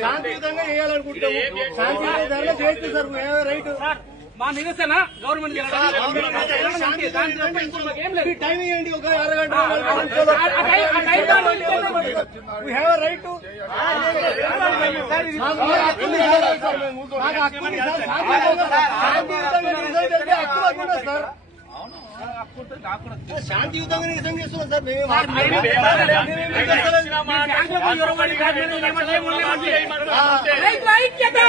శాంతియుతంగా చేయాలనుకుంటాము. శాంతియుతంగా చేస్తే సార్ రైట్ మా నిరసన గవర్నమెంట్ టైం ఇవ్వండి ఒక అరగంట. రైట్ శాంతియుతంగా నిరసన చేస్తున్నాం సార్ మేము. ఐక్యత